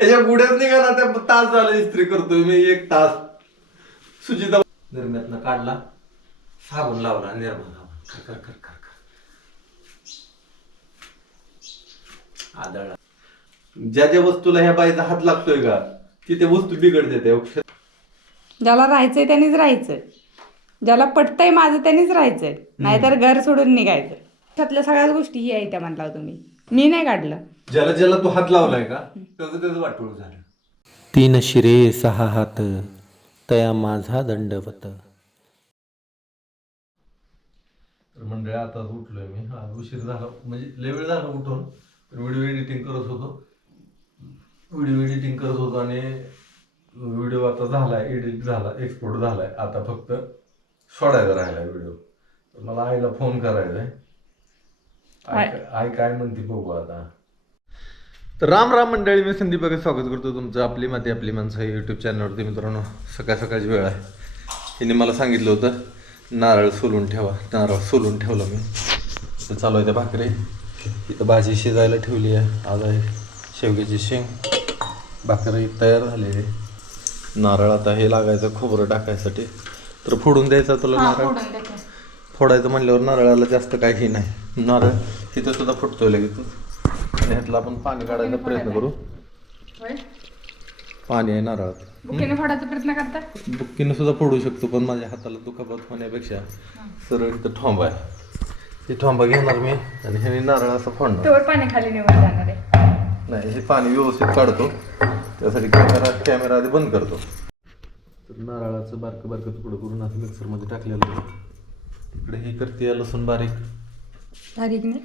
याच्या गुढ्यात निघाला त्या तास झाला इस्त्री करतोय मी एक तास. सुचिता निर्म्यातनं काढला साबण लावला निर्मा लावला. कर कर कर कर कर. आदळला. ज्या ज्या वस्तूला ह्या बाईचा हात लागतोय का ती त्या वस्तू बिघडते त्या ज्याला राहायचंय त्यांनीच राहायचं ज्याला पटतंय माझं त्यांनीच राहायचंय. नाहीतर घर सोडून निघायचं. त्यातल्या सगळ्याच गोष्टी ही आहे त्या म्हणला तुम्ही. मी नाही काढलं. ज्याला ज्याला तू हात लावलाय का? त्याचं त्याचं वाटोळ झालं. तीन शिरे सहा हात तया माझा दंडवत. तर मंडळी आता उठलोय मी. हा उशीर झाला. म्हणजे लय वेळ झाला उठून. व्हिडिओ एडिटिंग करत होतो. व्हिडिओ एडिटिंग करत होतो आणि व्हिडिओ आता झालाय एडिट झाला एक्सपोर्ट झालाय. आता फक्त सोडायचा राहिलाय व्हिडिओ. तर मला आईला फोन करायचा आहे आई आई काय म्हणते बघू आता. तर राम राम मंडळी मी संदीप बघा स्वागत करतो तुमचं आपली माती आपली माणसं युट्यूब चॅनलवरती मित्रांनो सकाळ सकाळची वेळ आहे. हिने मला सांगितलं होतं नारळ सोलून ठेवा. नारळ सोलून ठेवलं मी. तर चालू आहे त्या भाकरी. इथं भाजी शिजायला ठेवली आहे. आज आहे शेवग्याची शेंग. भाकरी तयार झालेली आहे. नारळ आता हे लागायचं खोबरं टाकायसाठी. तर फोडून द्यायचा तुला नारळ? फोडायचं म्हणल्यावर नारळाला जास्त काही नाही. नारळ तिथं सुद्धा फुटतोय लगेच. आणि ह्यातलं आपण पाणी काढायचा प्रयत्न करू. पाणी आहे नारळात बुकेने फोडायचा प्रयत्न करता? बुक्कीनं सुद्धा फोडू शकतो पण माझ्या हाताला दुखापत होण्यापेक्षा सरळ इथं ठोंबा आहे. हे ठोंबा घेणार मी आणि ह्याने नारळ असं फोडणार. तोवर पाणी खाली निघून जाणार आहे. नाही हे पाणी व्यवस्थित काढतो. त्यासाठी कॅमेरा कॅमेरा आधी बंद करतो. तर नारळाचं बारकं बारकं तुकडं करून असं मिक्सरमध्ये टाकलेलं आहे. तिकडे ही करते लसूण बारीक.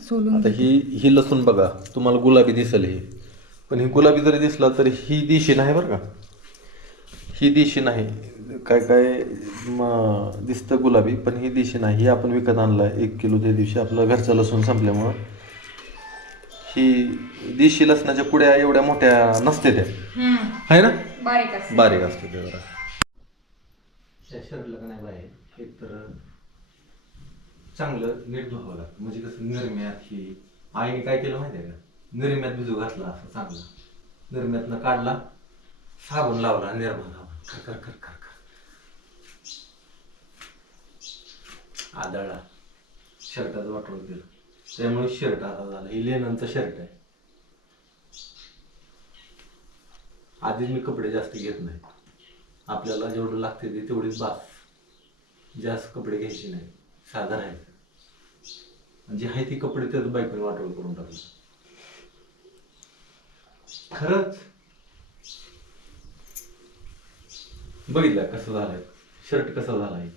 सोलून आता ही ही लसूण बघा तुम्हाला गुलाबी दिसेल ही. पण ही गुलाबी जरी दिसला तर ही दिशी नाही बरं का? ही दिशी नाही. काय काय म, दिसतं गुलाबी पण ही दिशी नाही. ही आपण विकत आणलाय. एक किलो त्या दिवशी आपलं घरचा लसूण संपल्यामुळं. ही देशी लसणाच्या पुड्या एवढ्या मोठ्या नसते त्या. आहे ना? बारीक असं बारीक असते ते जरा. शरीराला नाही बाहेर एक तर चांगलं नीट धुवावं लागतं. म्हणजे कसं निर्म्यात ही आईने काय केलं माहिती आहे का? निर्म्यात भिजू घातला असं चांगलं. निर्म्यातनं काढला साबण लावला निर्मा लावला कर कर कर कर कर आदळला. शर्टाचं वाटवून दिलं त्यामुळे शर्ट आता झाला. ही लेनंचं शर्ट आहे. आधीच मी कपडे जास्त घेत नाही. आपल्याला जेवढं लागते ते तेवढीच बास. जास्त कपडे घ्यायचे नाही. साधा राहायचं आणि जे आहे ती कपडे त्याच बायकोने वाटवून करून टाकलं. खरंच बघितलं कसं झालंय? शर्ट कसं झालाय?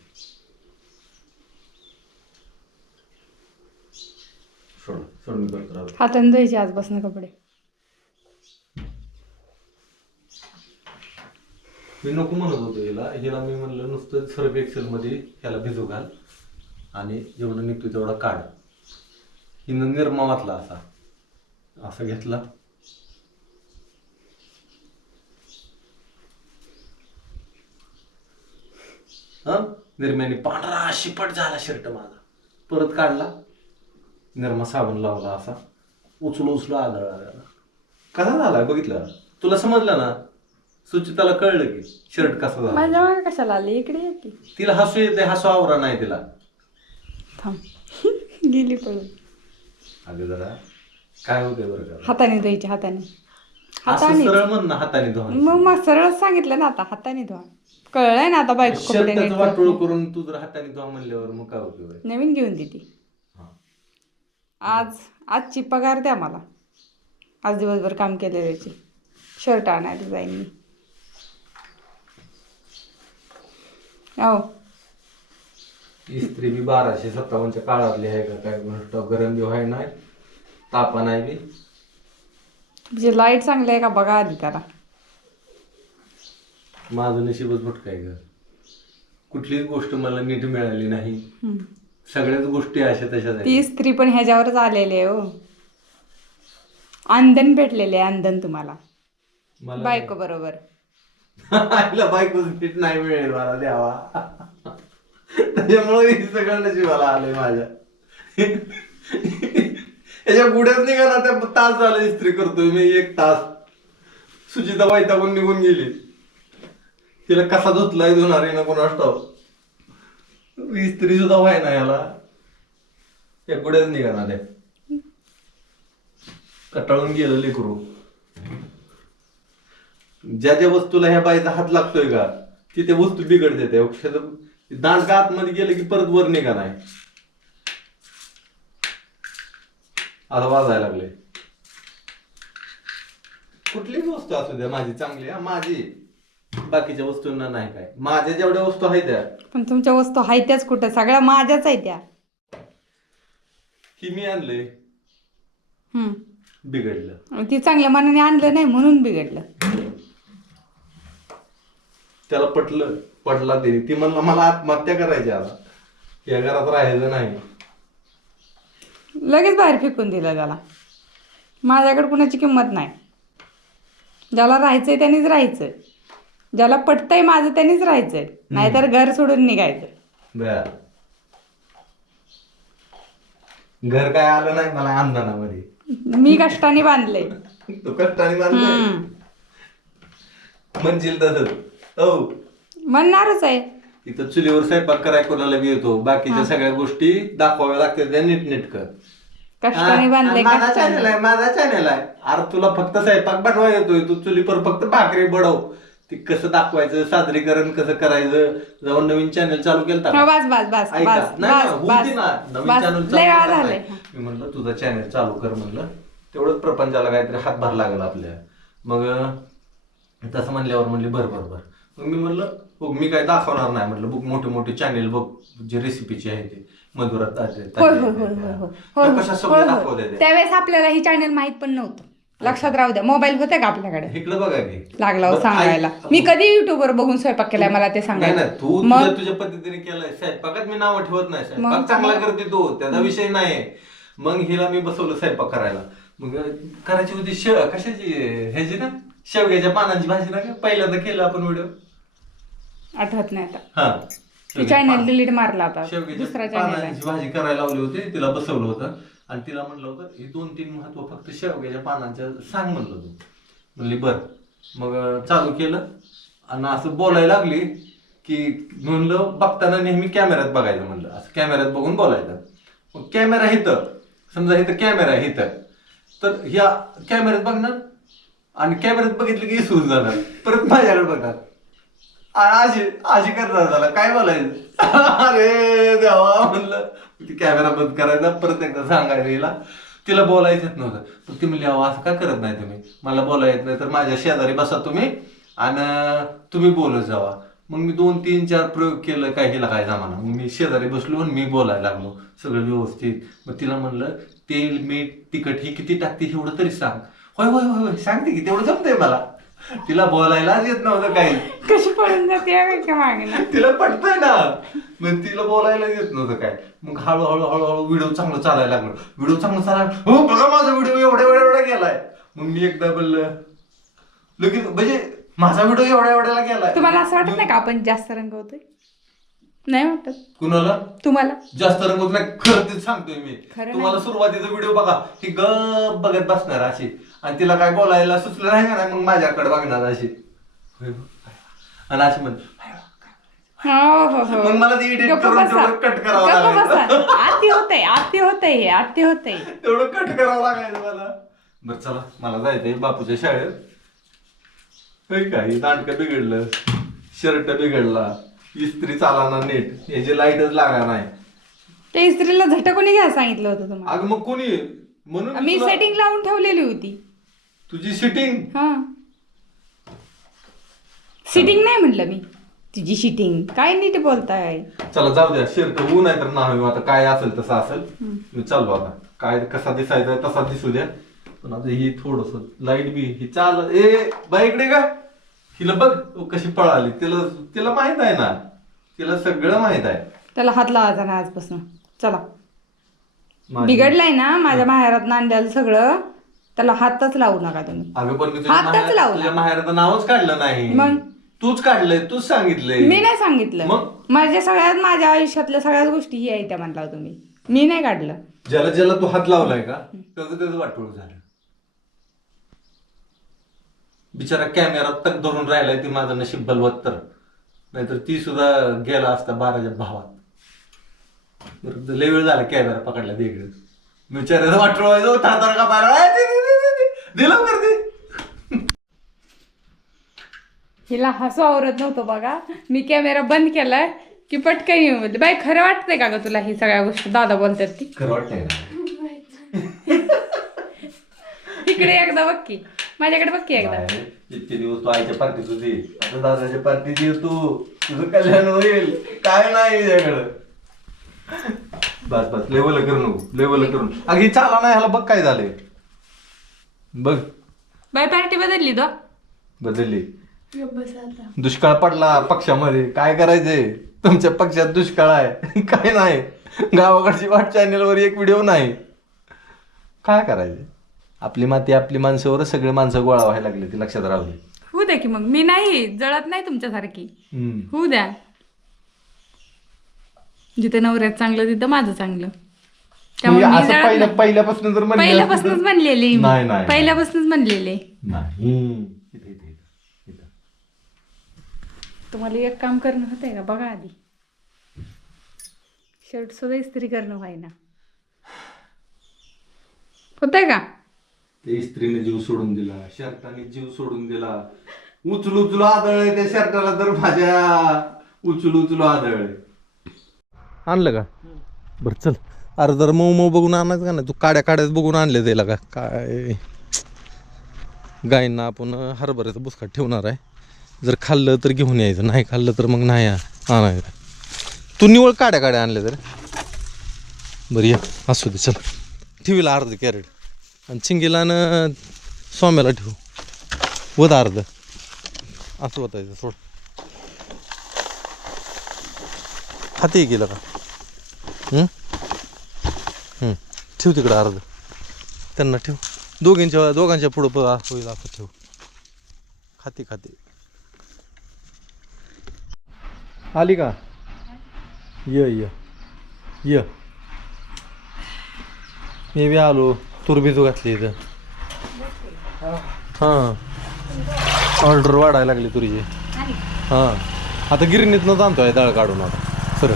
सोड सोड मी करतो राहू दे. हाताने धुवायचे आजपासून कपडे. मी नको म्हणत होतो हिला. हिला मी म्हणलं नुसतं सर्फ एक्सेल मध्ये ह्याला भिजू घाल. आणि जेवढं निघतो तेवढा काढ. हिनं निर्मा वाचला असा. असा घेतला. हा? निर्म्याने पांढरा शिपट झाला शर्ट माझा. परत काढला. निर्मा साबण लावला असा. उचलू उचलू त्याला. कसा झाला बघितलं? तुला समजलं ना? सुचिताला कळलं की शर्ट कसा झाला? माझ्या कशाला आली? इकडे तिला हसू येते हसू आवरा नाही तिला. थांब. गेली पळून. अगं जरा काय होते बरं का? हाताने धुवायचे हाताने. असं हाताने सरळ म्हण ना हाताने धुवा. मग मग सरळच सांगितलं ना आता हाताने धुवा. कळलंय ना आता बायको कपडे नीट शर्टाचं वाटोळ करते. करून तू जर हाताने धुवा म्हणल्यावर मग काय उपयोग आहे? नवीन घेऊन देते हा. आज आजची पगार द्या मला. आज दिवसभर काम केलेल्याची. शर्ट आणायला जाईन मी. हो इस्त्री बी बाराशे सत्तावन्नच्या काळातली आहे का? काय गोष्ट गरम बी व्हाय नाही तापा नाही बी. तुझी लाइट चांगली आहे का? बघा आधी त्याला. माझं नशीबच भटकाय ग. कुठलीच गोष्ट मला नीट मिळाली नाही. सगळ्याच गोष्टी अशा तशाच आहेत. ती स्त्री पण ह्याच्यावरच आलेली आहे हो. अंधन भेटलेले आहे अंधन तुम्हाला. मला बायको बरोबर. आईला बायकोच नीट नाही मिळेल मला द्यावा. त्याच्यामुळे हे सगळं आले माझ्या. याच्या पुढेच निघाला त्या तास झाला इस्त्री करतोय मी एक तास. सुचिता वैतागून निघून गेली. तिला कसा धुतलाय धुणार ना कोण असतो इस्त्री सुद्धा व्हाय ना याला. या पुढेच निघाला त्या कटाळून गेलं लेकरू. ज्या ज्या वस्तूला ह्या बाईचा हात लागतोय का ती त्या वस्तू बिघडते त्या. दांडका आतमध्ये गेलं की परत वर निघा नाही आता वाजायला लागले. कुठली वस्तू असू द्या माझी चांगली हा माझी बाकीच्या वस्तूंना नाही काय. माझ्या जेवढ्या वस्तू आहेत त्या. पण तुमच्या वस्तू आहेत त्याच कुठं? सगळ्या माझ्याच आहेत त्या. ही मी आणले हम्म. बिघडलं. ती चांगल्या मनाने आणलं नाही म्हणून बिघडलं. त्याला पटलं. पटला तिने ती म्हणला मला आत्महत्या करायची आता. या घरात राहायचं नाही. लगेच बाहेर फेकून दिलं त्याला. माझ्याकडे कुणाची किंमत नाही. ज्याला राहायचंय त्यांनीच राहायचं ज्याला पटतंय माझं त्यांनीच राहायचंय. नाहीतर घर सोडून निघायचं. बर. घर काय आलं नाही मला अंधनामध्ये मी कष्टाने बांधले. तू कष्टाने बांधलंय हम्म. म्हणशील तसंच. हो. म्हणणारच आहे. इथं चुलीवर स्वयंपाक कराय कोणाला बी येतो. बाकीच्या सगळ्या गोष्टी दाखवाव्या लागतात. त्या नीटनेटकं कष्टाने बांधले माझा चॅनल आहे माझा चॅनल आहे. अरे तुला फक्त स्वयंपाक बनवा येतोय. तू चुलीवर फक्त भाकरी बडव. ती कसं दाखवायचं सादरीकरण कसं करायचं? जाऊन नवीन चॅनल चालू केलं हो, बस बस बस ऐका. बस नाही ना, बस होती बस ना. नवीन बस चॅनल लय वेळा झालंय. मी म्हणलं तुझं चॅनल चालू कर म्हणलं. तेवढंच प्रपंचाला काहीतरी हातभार लागला आपल्या. मग अं, तसं म्हणल्यावर म्हणले बर बर बर. मग मी म्हणलं बघ मी काय दाखवणार नाही म्हटलं. बघ मोठे मोठे चॅनेल बघ जे रेसिपीचे आहे ते. मधुरात ताजे- ताजे होय होय आहेत होय त्या. होय होय. त्या होय कशा होय सगळं होय दाखवते ते? त्यावेळेस आपल्याला ही चॅनल माहीत पण नव्हतं. लक्षात राहू द्या. मोबाईल होते का आपल्याकडे? इकडे बघा की. लागला हो सांगायला. मी कधी युट्यूबवर बघून स्वयंपाक केलाय मला ते नाही नाही सांगायचं. तू मग तुझ्या तुझ्या पद्धतीने केलाय. स्वयंपाकात मी नाव ठेवत नाही. स्वयंपाक मग? चांगला. करते तो. त्याचा विषय नाही. मग हिला मी बसवलं स्वयंपाक करायला. मग करायची होती शेव कशाची? ह्याची ना? शेवग्याच्या पानांची भाजी ना का? पहिल्यांदा केलं आपण व्हिडिओ आठवत नाही आता. हा. ती चॅनल डिलीट मारला आता दुसरा शेवग्याच्या चॅनल आहे. पानांची भाजी करायला लावली होती तिला बसवलं होतं. आणि तिला म्हणलं होतं हे दोन तीन महत्त्व फक्त शेवग्याच्या पानांच्या सांग म्हणलं तू. म्हणली बर. मग अं, चालू केलं. आणि असं बोलायला लागली की म्हणलं बघताना नेहमी कॅमेऱ्यात बघायचं म्हणलं. असं कॅमेऱ्यात बघून बोलायचं. मग कॅमेरा इथं समजा इथं कॅमेरा आहे इथं तर ह्या कॅमेऱ्यात बघणार आणि कॅमेऱ्यात बघितलं की इसरून जाणार. परत माझ्याकडे बघणार. आजी आजी करणार झाला. काय बोलायचं? अरे देवा म्हणलं. ती कॅमेरा बंद करायचा परत एकदा सांगायला हिला. तिला बोलायचं नव्हतं. पण ती म्हणली अहो असं का करत नाही तुम्ही? मला बोलायला येत नाही. तर माझ्या शेजारी बसा तुम्ही आणि तुम्ही बोलत जावा. मग मी दोन तीन चार प्रयोग केलं. काय हिला काय जमाना. मग मी शेजारी बसलो आणि मी बोलायला लागलो. सगळं व्यवस्थित. मग तिला म्हणलं तेल मीठ तिखट ही किती टाकते एवढं तरी सांग. होय होय होय होय. सांगते की. तेवढं जमतंय मला. तिला बोलायलाच येत नव्हतं काही. कशी पळून जाते का मागे ना तिला पटतंय ना. मग तिला बोलायला येत नव्हतं काय. मग हळूहळू हळूहळू व्हिडिओ चांगलं चालायला लागलो. व्हिडिओ चांगलं चालायला हो बघा माझा व्हिडिओ एवढ्या एवढ्या एवढा गेलाय. मग मी एकदा बोललं लगेच म्हणजे माझा व्हिडिओ एवढ्या एवढ्याला गेलाय. तुम्हाला असं वाटत नाही का आपण जास्त रंगवतोय नाही वाटत. कुणाला? तुम्हाला? जास्त रंगवत नाही. खरं तेच सांगतोय मी. खरं तुम्हाला सुरुवातीचा व्हिडिओ बघा. ही गप बघत बसणार अशी. आणि तिला काय बोलायला सुचलं नाही का मग माझ्याकडे बघणार अशी. आणि अशी म्हण हो हो हो. मग मला ते edit गप्प करून बसा. तेवढं cut करावं गप्प लागायचं. बसा. आरती होतंय आरती होतंय हे आरती होतंय. तेवढं कट करावं लागायचं मला. बरं चला मला जायचंय बापूच्या शाळेत. होय का? हे दांडकं बिघडलं. शर्ट बिघडला. इस्त्री चालाना नीट. याची लाईटच लागा नाही. ते इस्त्रीला झटकून घ्या सांगितलं होतं तुम्हाला? अगं मग कोणी? म्हणून मी तुला- सेटिंग लावून ठेवलेली होती. तुझी सिटिंग हा. सिटिंग नाही म्हटलं मी. तुझी शिटिंग काय नीट बोलताय? चला जाऊ द्या. शर्ट होऊ नाही तर नाही आता काय असेल तसं असेल. मी चाललो आता. काय कसा दिसायचा तसा दिसू द्या. पण आता ही थोडस लाइट बी ही चाल ए बाई इकडे का हिला बघ. तू कशी पळाली. तिला तिला माहीत आहे ना. तिला सगळं माहीत आहे. त्याला हात लावायचा ना आजपासून. चला. माझी- बिघडलाय ना माझ्या माहेरात नांद्याला सगळं. त्याला हातच लावू नका तुम्ही. अगं पण मी तुझ्या हातच माहेर- लावला. तुझ्या माहेराचं नावच काढलं नाही. मग? तूच काढलंय तूच सांगितलंय. मी नाही सांगितलं. मग? माझ्या सगळ्यात माझ्या आयुष्यातल्या सगळ्याच गोष्टी ही आहे त्या म्हणला तुम्ही. मी नाही काढलं. ज्याला ज्याला तू हात लावलाय का त्याचं त्याचं वाटोळ झालं. बिचारा कॅमेरा तक धरून राहिलाय ती माझं नशीब बलवत्तर. नाहीतर ती सुद्धा गेला असता बाराच्या भावात. बरं लय वेळ झाला कॅमेरा पकडला वेगळं बिचाऱ्याचं वाटलं थांबणार का बारा दिलं कर दे हिला हसू आवरत नव्हतं बघा. मी कॅमेरा बंद केलाय की पटकन येऊन बोलते. बाई खरं वाटतंय का ग तुला ही सगळ्या गोष्टी? दादा बोलतात ती. खरं वाटतंय इकडे एकदा बघ की. माझ्याकडे बघ की एकदा. नाही, इतके दिवस तू आईच्या पार्टीत होती. आता दादाच्या पार्टीत ये तू. तुझं कल्याण होईल. काय नाही बस बस. लेवल करू नको. लेवल करून अगं ही चाला नाही ह्याला बघ काय झालंय. बघ. बाई पार्टी बदलली तो बदलली. दुष्काळ पडला पक्षामध्ये. काय करायचंय? तुमच्या पक्षात दुष्काळ आहे. काय नाही. गावाकडची वाट चॅनेलवर एक व्हिडिओ नाही. काय करायचं आपली माती आपली माणसावरच सगळे माणसं गोळा व्हायला लागले ती लक्षात राहू दे. होऊ द्या की मग. मी नाही जळत नाही तुमच्यासारखी. हम्म. होऊ द्या. जिथे नवऱ्यात चांगलं तिथं माझं चांगलं. त्यामुळे म्हणजे मी असं जळत पहिल्या नाही. पहिल्यापासून जर म्हणलं पहिल्यापासूनच म्हणलेली. मी. नाही नाही. पहिल्यापासूनच म्हणलेले. नाही. इथे, इथे, इथे, इथे. तुम्हाला एक काम करणं होतंय का? बघा आधी. शर्ट सुद्धा इस्त्री करणं व्हायना. होतंय का? ते स्त्रीने जीव सोडून दिला. शर्टाने जीव सोडून दिला. उचलू उचलू आदळ त्या शर्टाला तर माझ्या. उचलू उचलू आदळ आणलं का? बर चल. अरे जर मऊ मऊ बघून आणायचं का नाही? तू काड्या काड्यात बघून आणले त्याला का? काय? गायींना आपण हरभऱ्याचं बुसकाट ठेवणार आहे. जर खाल्लं तर घेऊन यायचं नाही खाल्लं तर मग नाही आणायचं. तू निवळ काड्या काड्या आणल्या तर बरं या. असू दे चल. ठेवीला अर्ध कॅरेट. आणि चिंगीला न स्वाम्याला ठेवू. वध अर्ध. असं होतायचं सोड. हाती गेलं का? ठेव तिकडं अर्ध. त्यांना ठेव. दोघींच्या दोघांच्या पुढं होईल असं ठेव. खाती खाती. आली का? य य. य. मी बी आलो. तूर बिजू घातली इथं. हां. ऑर्डर वाढायला लागली तुरीची. हां. आता गिरणीतनं आणतोय डाळ काढून आता. सर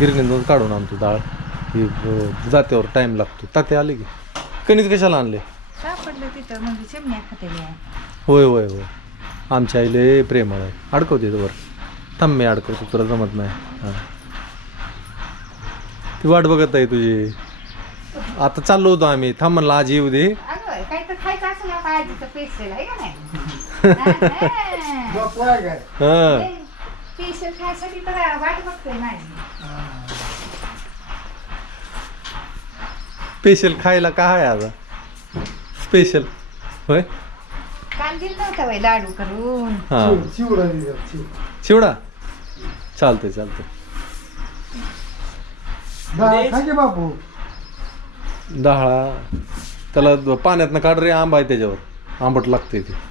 गिरणीतनं काढून आणतो डाळ. ही अं, जात्यावर टाइम लागतो. ताते आले की? कणीत कशाला आणले? सापडलं तिथं म्हणजे चिमण्या खातेल्या होय होय होय. आमच्या आईले प्रेमळ आहे. अडकवते वर थांब मी अडकवतो तुला जमत नाही. हां. ती वाट बघत आहे तुझी. आता चाललो होतो आम्ही. थांब म्हणलं आज येऊ दे. अगं काय तर खायचं असं ना आजीचं पेशल आहे का नाही? हां. पेशल खायसाठी तर वाट बघतोय माझी. स्पेशल खायला काय आहे आता? स्पेशल. होय? काल दिलं नव्हतं बाई लाडू करून. हां. चिवडा चालतंय चालतंय. बापू. डहाळा त्याला पाण्यातनं काढ रे आंबा आहे त्याच्यावर. आंबट लागते ते.